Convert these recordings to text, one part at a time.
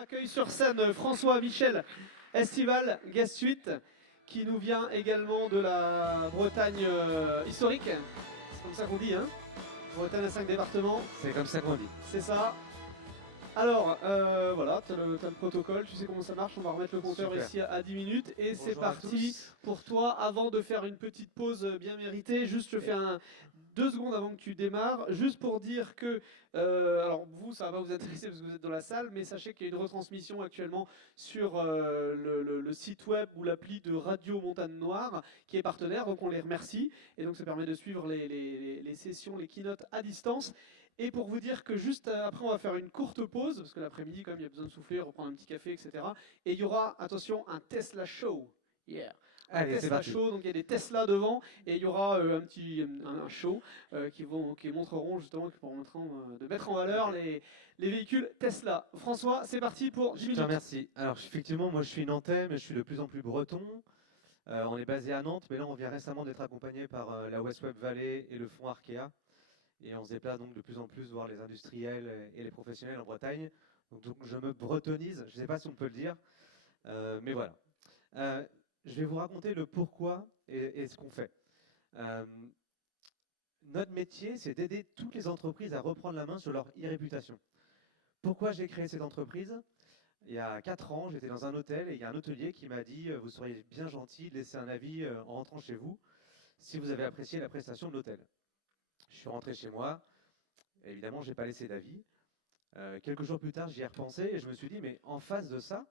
accueille sur scène François-Michel Estival, guest suite, qui nous vient également de la Bretagne historique. C'est comme ça qu'on dit, hein? Bretagne à 5 départements. C'est comme ça qu'on dit. C'est ça. Alors, voilà, tu as, le protocole, tu sais comment ça marche, on va remettre le compteur Super. ici à 10 minutes et c'est Bonjour à parti tous. pour toi. Avant de faire une petite pause bien méritée, juste je fais 2 secondes avant que tu démarres, juste pour dire que, alors vous, ça va pas vous intéresser parce que vous êtes dans la salle, mais sachez qu'il y a une retransmission actuellement sur le site web ou l'appli de Radio Montagne Noire qui est partenaire, donc on les remercie et donc ça permet de suivre les sessions, les keynotes à distance. Et pour vous dire que juste après, on va faire une courte pause, parce que l'après-midi, quand même, il y a besoin de souffler, reprendre un petit café, etc. Et il y aura, attention, un Tesla Show. Yeah. Un Allez, c'est Tesla parti. Show, donc il y a des Tesla devant, et il y aura un show qui montreront justement, qui permettront de mettre en valeur Ok. les véhicules Tesla. François, c'est parti pour 10 Je te minutes. remercie. Alors, effectivement, moi je suis nantais, mais je suis de plus en plus breton. On est basé à Nantes, mais là on vient récemment d'être accompagné par la West Web Valley et le fonds Arkea. Et on se déplace donc de plus en plus voir les industriels et les professionnels en Bretagne. Donc je me bretonise, je ne sais pas si on peut le dire, mais voilà. Euh, je vais vous raconter le pourquoi et ce qu'on fait. Euh, Notre métier, c'est d'aider toutes les entreprises à reprendre la main sur leur e-réputation. Pourquoi j'ai créé cette entreprise? Il y a 4 ans, j'étais dans un hôtel et il y a un hôtelier qui m'a dit vous seriez bien gentil de laisser un avis en rentrant chez vous si vous avez apprécié la prestation de l'hôtel. Je suis rentré chez moi, évidemment, je n'ai pas laissé d'avis. Quelques jours plus tard, j'y ai repensé et je me suis dit mais en face de ça,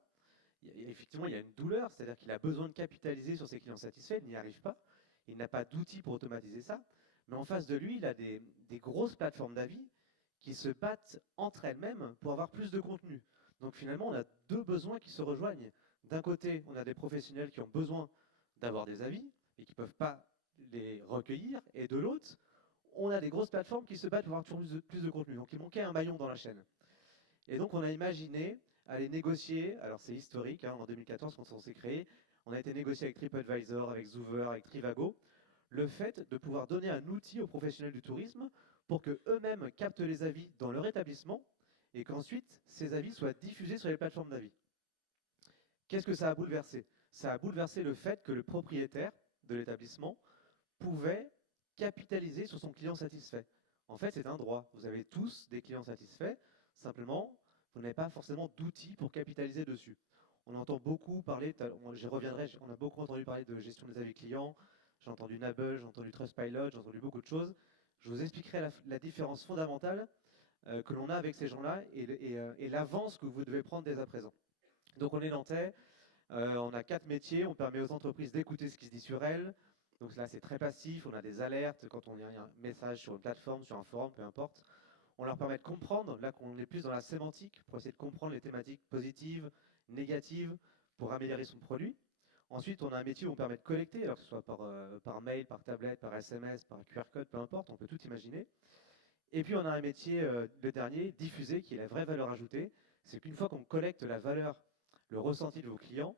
effectivement, il y a une douleur, c'est-à-dire qu'il a besoin de capitaliser sur ses clients satisfaits, il n'y arrive pas, il n'a pas d'outils pour automatiser ça, mais en face de lui, il a des grosses plateformes d'avis qui se battent entre elles-mêmes pour avoir plus de contenu. Donc finalement, on a deux besoins qui se rejoignent. D'un côté, on a des professionnels qui ont besoin d'avoir des avis et qui ne peuvent pas les recueillir, et de l'autre, on a des grosses plateformes qui se battent pour avoir toujours plus de contenu. Donc il manquait un maillon dans la chaîne. Et donc on a imaginé aller négocier, alors c'est historique, hein, en 2014 quand on s'est créé, on a été négocié avec TripAdvisor, avec Zoover, avec Trivago, le fait de pouvoir donner un outil aux professionnels du tourisme pour que eux-mêmes captent les avis dans leur établissement et qu'ensuite ces avis soient diffusés sur les plateformes d'avis. Qu'est-ce que ça a bouleversé? Ça a bouleversé le fait que le propriétaire de l'établissement pouvait capitaliser sur son client satisfait. En fait, c'est un droit. Vous avez tous des clients satisfaits, simplement, vous n'avez pas forcément d'outils pour capitaliser dessus. On entend beaucoup parler, j'y reviendrai, on a beaucoup entendu parler de gestion des avis clients, j'ai entendu Nabble, j'ai entendu Trustpilot, j'ai entendu beaucoup de choses. Je vous expliquerai la différence fondamentale que l'on a avec ces gens-là et l'avance que vous devez prendre dès à présent. Donc on est nantais, on a 4 métiers, on permet aux entreprises d'écouter ce qui se dit sur elles. Donc là, c'est très passif, on a des alertes quand on a un message sur une plateforme, sur un forum, peu importe. On leur permet de comprendre, là qu'on est plus dans la sémantique, pour essayer de comprendre les thématiques positives, négatives, pour améliorer son produit. Ensuite, on a un métier où on permet de collecter, alors que ce soit par mail, par tablette, par SMS, par QR code, peu importe, on peut tout imaginer. Et puis on a un métier, le dernier, diffuser, qui est la vraie valeur ajoutée. C'est qu'une fois qu'on collecte la valeur, le ressenti de vos clients,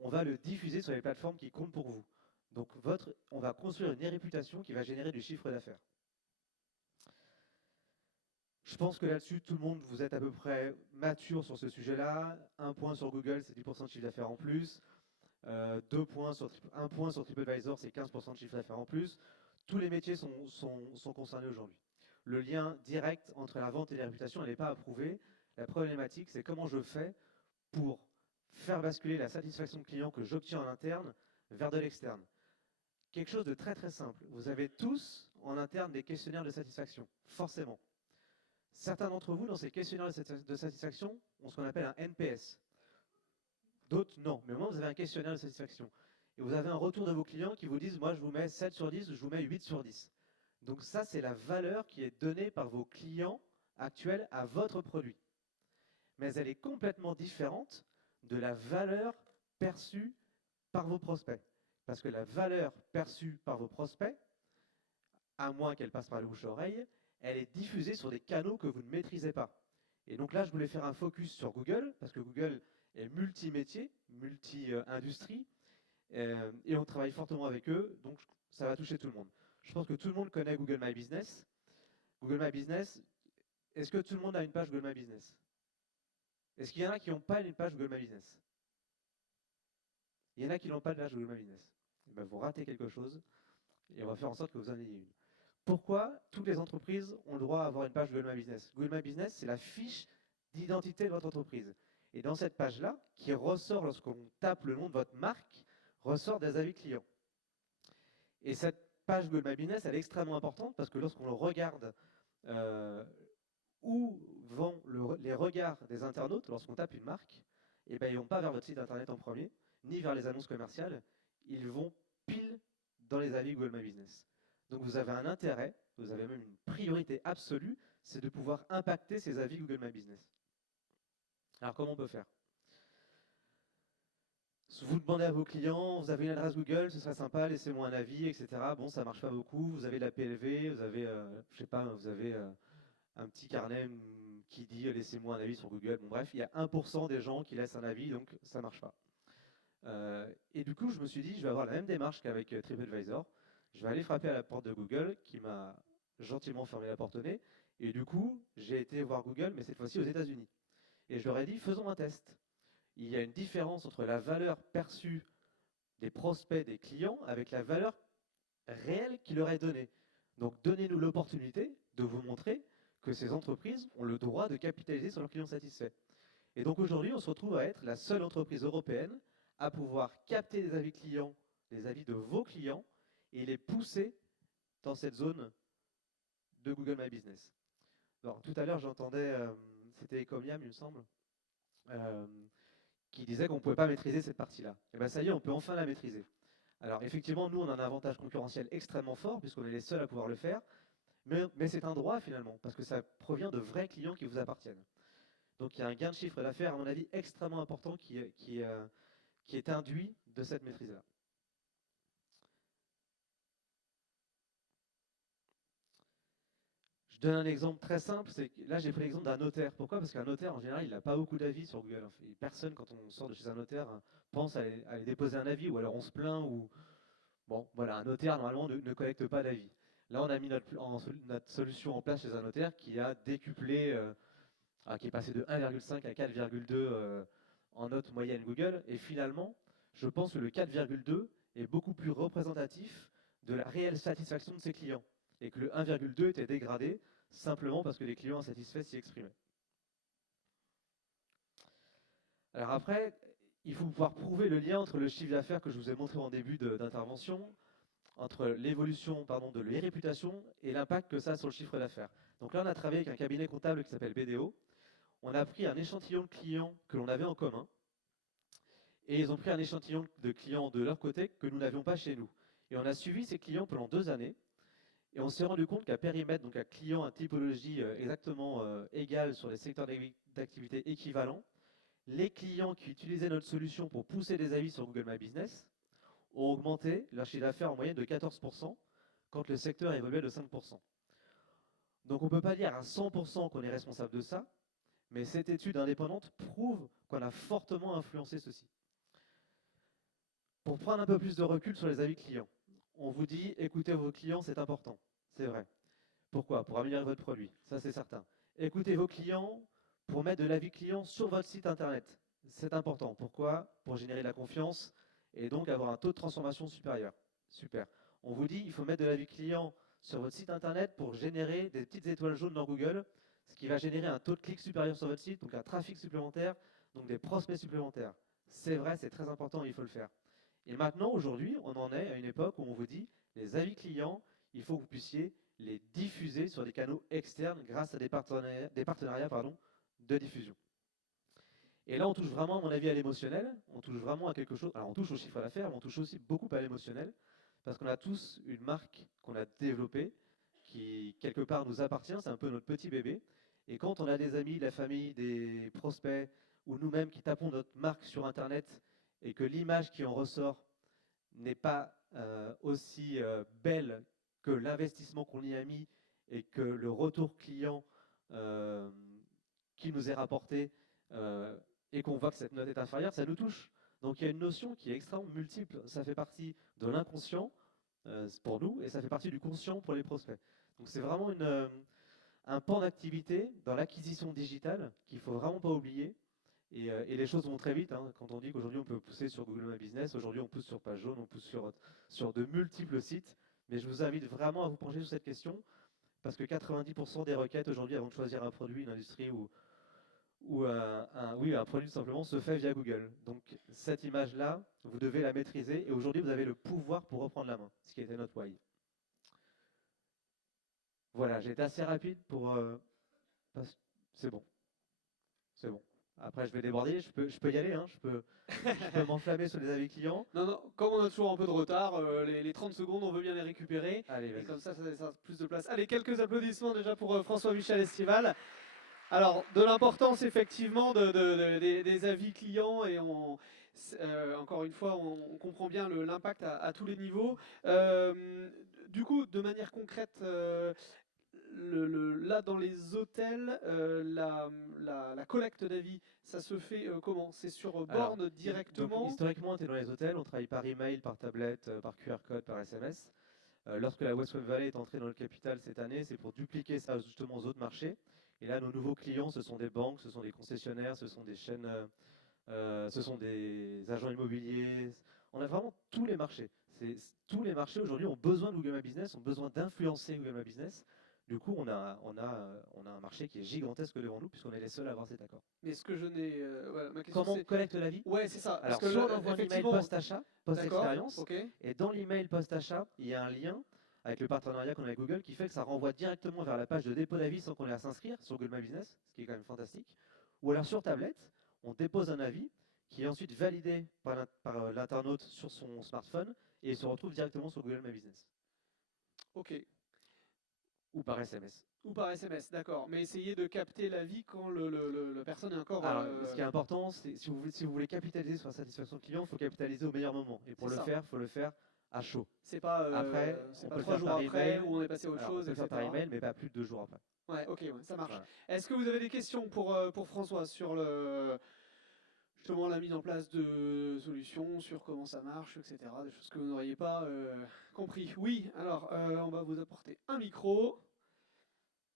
on va le diffuser sur les plateformes qui comptent pour vous. Donc on va construire une réputation qui va générer du chiffre d'affaires. Je pense que là-dessus, tout le monde, vous êtes à peu près mature sur ce sujet-là. Un point sur Google, c'est 10% de chiffre d'affaires en plus. 1 point sur TripAdvisor, c'est 15% de chiffre d'affaires en plus. Tous les métiers sont concernés aujourd'hui. Le lien direct entre la vente et la réputation, elle n'est pas approuvée. La problématique, c'est comment je fais pour faire basculer la satisfaction client que j'obtiens en interne vers de l'externe. Quelque chose de très très simple. Vous avez tous en interne des questionnaires de satisfaction, forcément. Certains d'entre vous, dans ces questionnaires de satisfaction, ont ce qu'on appelle un NPS. D'autres, non. Mais au moins, vous avez un questionnaire de satisfaction. Et vous avez un retour de vos clients qui vous disent, moi, je vous mets 7 sur 10, je vous mets 8 sur 10. Donc ça, c'est la valeur qui est donnée par vos clients actuels à votre produit. Mais elle est complètement différente de la valeur perçue par vos prospects. Parce que la valeur perçue par vos prospects, à moins qu'elle passe par le bouche-oreille, elle est diffusée sur des canaux que vous ne maîtrisez pas. Et donc là, je voulais faire un focus sur Google, parce que Google est multi-métier, multi-industrie, et on travaille fortement avec eux, donc ça va toucher tout le monde. Je pense que tout le monde connaît Google My Business. Google My Business, est-ce que tout le monde a une page Google My Business? Est-ce qu'il y en a qui n'ont pas une page Google My Business? Il y en a qui n'ont pas de page Google My Business. Eh ben, vous ratez quelque chose et on va faire en sorte que vous en ayez une. Pourquoi toutes les entreprises ont le droit à avoir une page Google My Business? Google My Business, c'est la fiche d'identité de votre entreprise. Et dans cette page-là, qui ressort lorsqu'on tape le nom de votre marque, ressort des avis clients. Et cette page Google My Business, elle est extrêmement importante parce que lorsqu'on regarde où vont les regards des internautes lorsqu'on tape une marque, eh ben, ils ne vont pas vers votre site internet en premier, ni vers les annonces commerciales, ils vont pile dans les avis Google My Business. Donc vous avez un intérêt, vous avez même une priorité absolue, c'est de pouvoir impacter ces avis Google My Business. Alors comment on peut faire? Vous demandez à vos clients, vous avez une adresse Google, ce serait sympa, laissez-moi un avis, etc. Bon, ça marche pas beaucoup, vous avez de la PLV, vous avez, je sais pas, vous avez un petit carnet qui dit laissez-moi un avis sur Google. Bon, bref, il y a 1% des gens qui laissent un avis, donc ça marche pas. Et du coup, je me suis dit, je vais avoir la même démarche qu'avec TripAdvisor. Je vais aller frapper à la porte de Google, qui m'a gentiment fermé la porte au nez. Et du coup, j'ai été voir Google, mais cette fois-ci aux États-Unis. Et je leur ai dit, faisons un test. Il y a une différence entre la valeur perçue des prospects, des clients, avec la valeur réelle qui leur est donnée. Donc, donnez-nous l'opportunité de vous montrer que ces entreprises ont le droit de capitaliser sur leurs clients satisfaits. Et donc aujourd'hui, on se retrouve à être la seule entreprise européenne à pouvoir capter des avis clients, les avis de vos clients, et les pousser dans cette zone de Google My Business. Alors, tout à l'heure, j'entendais, c'était Ecomiam, il me semble, euh, qui disait qu'on ne pouvait pas maîtriser cette partie-là. Et bien ça y est, on peut enfin la maîtriser. Alors effectivement, nous, on a un avantage concurrentiel extrêmement fort, puisqu'on est les seuls à pouvoir le faire, mais c'est un droit finalement, parce que ça provient de vrais clients qui vous appartiennent. Donc il y a un gain de chiffre d'affaires, à mon avis, extrêmement important qui est induit de cette maîtrise-là. Je donne un exemple très simple, c'est que là j'ai pris l'exemple d'un notaire. Pourquoi? Parce qu'un notaire, en général, il n'a pas beaucoup d'avis sur Google. Personne, quand on sort de chez un notaire, pense à aller déposer un avis, ou alors on se plaint, ou... Bon, voilà, un notaire, normalement, ne collecte pas d'avis. Là, on a mis notre solution en place chez un notaire qui a décuplé, qui est passé de 1,5 à 4,2 en note moyenne Google. Et finalement, je pense que le 4,2 est beaucoup plus représentatif de la réelle satisfaction de ses clients. Et que le 1,2 était dégradé simplement parce que les clients insatisfaits s'y exprimaient. Alors après, il faut pouvoir prouver le lien entre le chiffre d'affaires que je vous ai montré en début d'intervention, entre l'évolution de les réputations et l'impact que ça a sur le chiffre d'affaires. Donc là, on a travaillé avec un cabinet comptable qui s'appelle BDO. On a pris un échantillon de clients que l'on avait en commun, et ils ont pris un échantillon de clients de leur côté que nous n'avions pas chez nous. Et on a suivi ces clients pendant 2 années, et on s'est rendu compte qu'à périmètre, donc à clients, à typologie exactement égale sur les secteurs d'activité équivalents, les clients qui utilisaient notre solution pour pousser des avis sur Google My Business ont augmenté leur chiffre d'affaires en moyenne de 14%, quand le secteur évoluait de 5%. Donc on ne peut pas dire à 100% qu'on est responsable de ça, mais cette étude indépendante prouve qu'on a fortement influencé ceci. Pour prendre un peu plus de recul sur les avis clients, on vous dit écoutez vos clients, c'est important, c'est vrai. Pourquoi? Pour améliorer votre produit, ça c'est certain. Écoutez vos clients pour mettre de l'avis client sur votre site internet, c'est important. Pourquoi? Pour générer de la confiance et donc avoir un taux de transformation supérieur. Super. On vous dit il faut mettre de l'avis client sur votre site internet pour générer des petites étoiles jaunes dans Google, ce qui va générer un taux de clic supérieur sur votre site, donc un trafic supplémentaire, donc des prospects supplémentaires. C'est vrai, c'est très important, il faut le faire. Et maintenant, aujourd'hui, on en est à une époque où on vous dit les avis clients, il faut que vous puissiez les diffuser sur des canaux externes grâce à des partenariats de diffusion. Et là, on touche vraiment, à mon avis, à l'émotionnel, on touche vraiment à quelque chose, alors on touche au chiffre d'affaires, mais on touche aussi beaucoup à l'émotionnel, parce qu'on a tous une marque qu'on a développée, qui quelque part nous appartient, c'est un peu notre petit bébé, et quand on a des amis, de la famille, des prospects, ou nous-mêmes qui tapons notre marque sur Internet, et que l'image qui en ressort n'est pas aussi belle que l'investissement qu'on y a mis, et que le retour client qui nous est rapporté, et qu'on voit que cette note est inférieure, ça nous touche. Donc il y a une notion qui est extrêmement multiple. Ça fait partie de l'inconscient pour nous, et ça fait partie du conscient pour les prospects. Donc c'est vraiment un pan d'activité dans l'acquisition digitale qu'il ne faut vraiment pas oublier. Et les choses vont très vite, hein. Quand on dit qu'aujourd'hui on peut pousser sur Google My Business, aujourd'hui on pousse sur Page Jaune, on pousse sur de multiples sites. Mais je vous invite vraiment à vous pencher sur cette question, parce que 90% des requêtes aujourd'hui avant de choisir un produit, une industrie ou oui, un produit tout simplement se fait via Google. Donc cette image-là, vous devez la maîtriser et aujourd'hui vous avez le pouvoir pour reprendre la main, ce qui était notre why. Voilà, j'ai été assez rapide pour... c'est bon, c'est bon. Après je vais déborder, je peux y aller, hein, je peux m'enflammer sur les avis clients. Non, non, comme on a toujours un peu de retard, les 30 secondes, on veut bien les récupérer. Allez, Et vas-y. comme ça a plus de place. Allez, quelques applaudissements déjà pour François Michel Estival. Alors, de l'importance effectivement des avis clients et encore une fois, on comprend bien l'impact à tous les niveaux. Du coup, de manière concrète, là dans les hôtels, la collecte d'avis, ça se fait comment? C'est sur Alors, borne directement? historiquement, on était dans les hôtels, on travaille par email, par tablette, par QR code, par SMS. Lorsque la West Web Valley est entrée dans le capital cette année, c'est pour dupliquer ça justement aux autres marchés. Et là, nos nouveaux clients, ce sont des banques, ce sont des concessionnaires, ce sont des chaînes, ce sont des agents immobiliers. On a vraiment tous les marchés. Tous les marchés aujourd'hui ont besoin de Google My Business, ont besoin d'influencer Google My Business. Du coup, on a un marché qui est gigantesque devant nous, puisqu'on est les seuls à avoir cet accord. Mais ce que je n'ai. Voilà, ma question Comment on c'est. collecte l'avis? Ouais, c'est ça. Alors, Parce que soit on envoie un email effectivement. post-achat, D'accord, post-expérience, ok. et dans l'email post-achat, il y a un lien avec le partenariat qu'on a avec Google qui fait que ça renvoie directement vers la page de dépôt d'avis sans qu'on ait à s'inscrire sur Google My Business, ce qui est quand même fantastique. Ou alors sur tablette, on dépose un avis qui est ensuite validé par l'internaute sur son smartphone et il se retrouve directement sur Google My Business. Ok. Ou par SMS. Ou par SMS, d'accord. Mais essayez de capter l'avis quand la personne est encore. Alors, ce qui est important, c'est si vous voulez capitaliser sur la satisfaction client, il faut capitaliser au meilleur moment. Et pour le faire, il faut le faire à chaud. C'est pas, après, c'est on pas peut le 3 faire jours par après email. où on est passé à autre Alors, chose, on peut le etc. faire par email, mais pas plus de 2 jours après. Ouais, ok, ouais, ça marche. Voilà. Est-ce que vous avez des questions pour François sur justement la mise en place de solutions, sur comment ça marche, etc. Des choses que vous n'auriez pas compris. Oui, alors on va vous apporter un micro.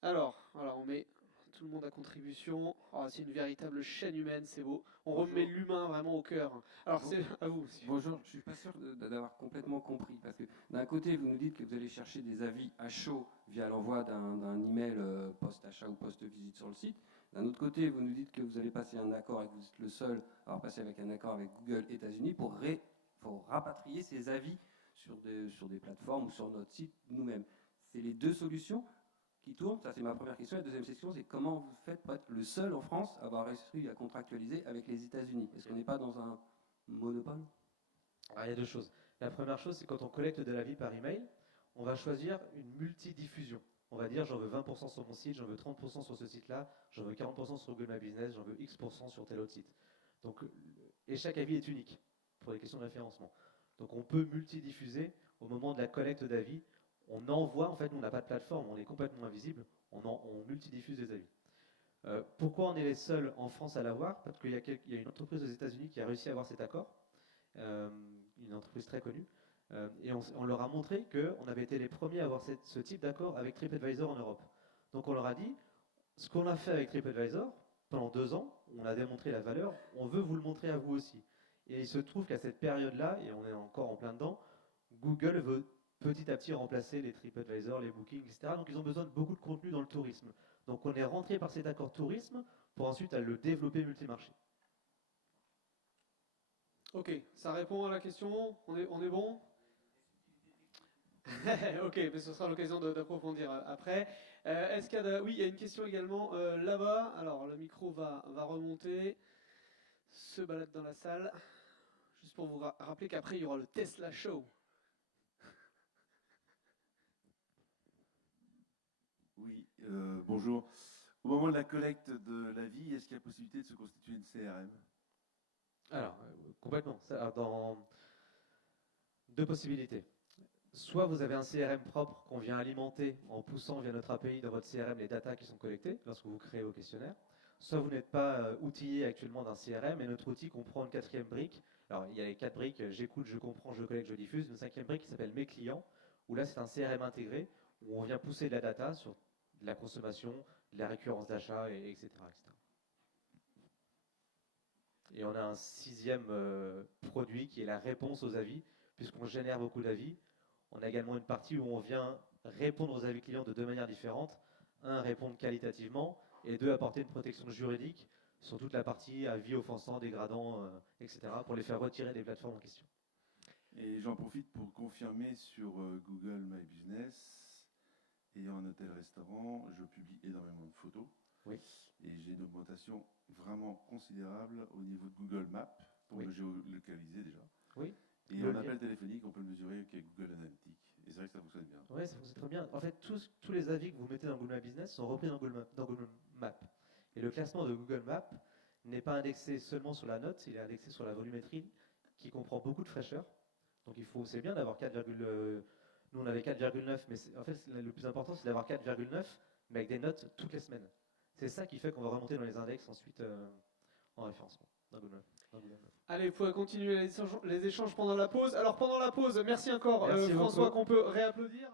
Alors, voilà, on met tout le monde à contribution. Oh, c'est une véritable chaîne humaine, c'est beau. On Bonjour. remet l'humain vraiment au cœur. Alors, c'est à vous. Bonjour, je suis pas sûr d'avoir complètement compris parce que d'un côté vous nous dites que vous allez chercher des avis à chaud via l'envoi d'un email post-achat ou post-visite sur le site. D'un autre côté, vous nous dites que vous allez passer un accord et que vous êtes le seul à avoir passé avec un accord avec Google États-Unis pour rapatrier ces avis sur des plateformes ou sur notre site nous-mêmes. C'est les deux solutions qui tournent. Ça, c'est ma première question. La deuxième question, c'est comment vous faites pour être le seul en France à avoir réussi à contractualiser avec les États-Unis? Est-ce qu'on n'est pas dans un monopole? Alors, il y a deux choses. La première chose, c'est quand on collecte de l'avis par email, on va choisir une multidiffusion. On va dire j'en veux 20% sur mon site, j'en veux 30% sur ce site-là, j'en veux 40% sur Google My Business, j'en veux X% sur tel autre site. Donc, et chaque avis est unique pour les questions de référencement. Donc on peut multidiffuser au moment de la collecte d'avis. On envoie, en fait, nous on n'a pas de plateforme, on est complètement invisible, on multidiffuse des avis. Pourquoi on est les seuls en France à l'avoir? Parce qu'il y a une entreprise aux États-Unis qui a réussi à avoir cet accord, une entreprise très connue, et on leur a montré qu'on avait été les premiers à avoir ce type d'accord avec TripAdvisor en Europe. Donc on leur a dit, ce qu'on a fait avec TripAdvisor, pendant 2 ans, on a démontré la valeur, on veut vous le montrer à vous aussi. Et il se trouve qu'à cette période-là, et on est encore en plein dedans, Google veut petit à petit remplacer les TripAdvisor, les bookings, etc. Donc ils ont besoin de beaucoup de contenu dans le tourisme. Donc on est rentré par cet accord tourisme pour ensuite le développer multimarché. Ok, ça répond à la question. On est bon? Ok, mais ce sera l'occasion d'approfondir après. Est-ce qu'il y a oui, il y a une question également là-bas. Alors le micro va remonter, se balade dans la salle. Juste pour vous rappeler qu'après il y aura le Tesla Show. Oui, bonjour. Au moment de la collecte de l'avis, est-ce qu'il y a possibilité de se constituer une CRM? Alors, complètement. Alors, dans deux possibilités. Soit vous avez un CRM propre qu'on vient alimenter en poussant via notre API dans votre CRM les datas qui sont collectées lorsque vous créez vos questionnaires. Soit vous n'êtes pas outillé actuellement d'un CRM et notre outil comprend une quatrième brique. Alors il y a les 4 briques, j'écoute, je comprends, je collecte, je diffuse. Une cinquième brique qui s'appelle mes clients, où là c'est un CRM intégré, où on vient pousser de la data sur de la consommation, de la récurrence d'achat, etc., etc. Et on a un sixième produit qui est la réponse aux avis, puisqu'on génère beaucoup d'avis. On a également une partie où on vient répondre aux avis clients de deux manières différentes. Un, répondre qualitativement, et deux, apporter une protection juridique sur toute la partie avis offensant, dégradant, etc., pour les faire retirer des plateformes en question. Et j'en profite pour confirmer sur Google My Business, ayant un hôtel-restaurant, je publie énormément de photos. Oui. Et j'ai une augmentation vraiment considérable au niveau de Google Maps, pour Oui. me géolocaliser déjà. Oui. Et en appel téléphonique, on peut le mesurer avec Google Analytics. Et c'est vrai que ça fonctionne bien. Oui, ça fonctionne très bien. En fait, tous les avis que vous mettez dans Google My Business sont repris dans Google Maps. Et le classement de Google Maps n'est pas indexé seulement sur la note, il est indexé sur la volumétrie, qui comprend beaucoup de fraîcheur. Donc c'est bien d'avoir 4, nous on avait 4,9, mais en fait le plus important c'est d'avoir 4,9, mais avec des notes toutes les semaines. C'est ça qui fait qu'on va remonter dans les index ensuite en référencement dans Google Maps. Allez, vous pouvez continuer les échanges pendant la pause. Alors pendant la pause, merci encore Merci François beaucoup. qu'on peut réapplaudir.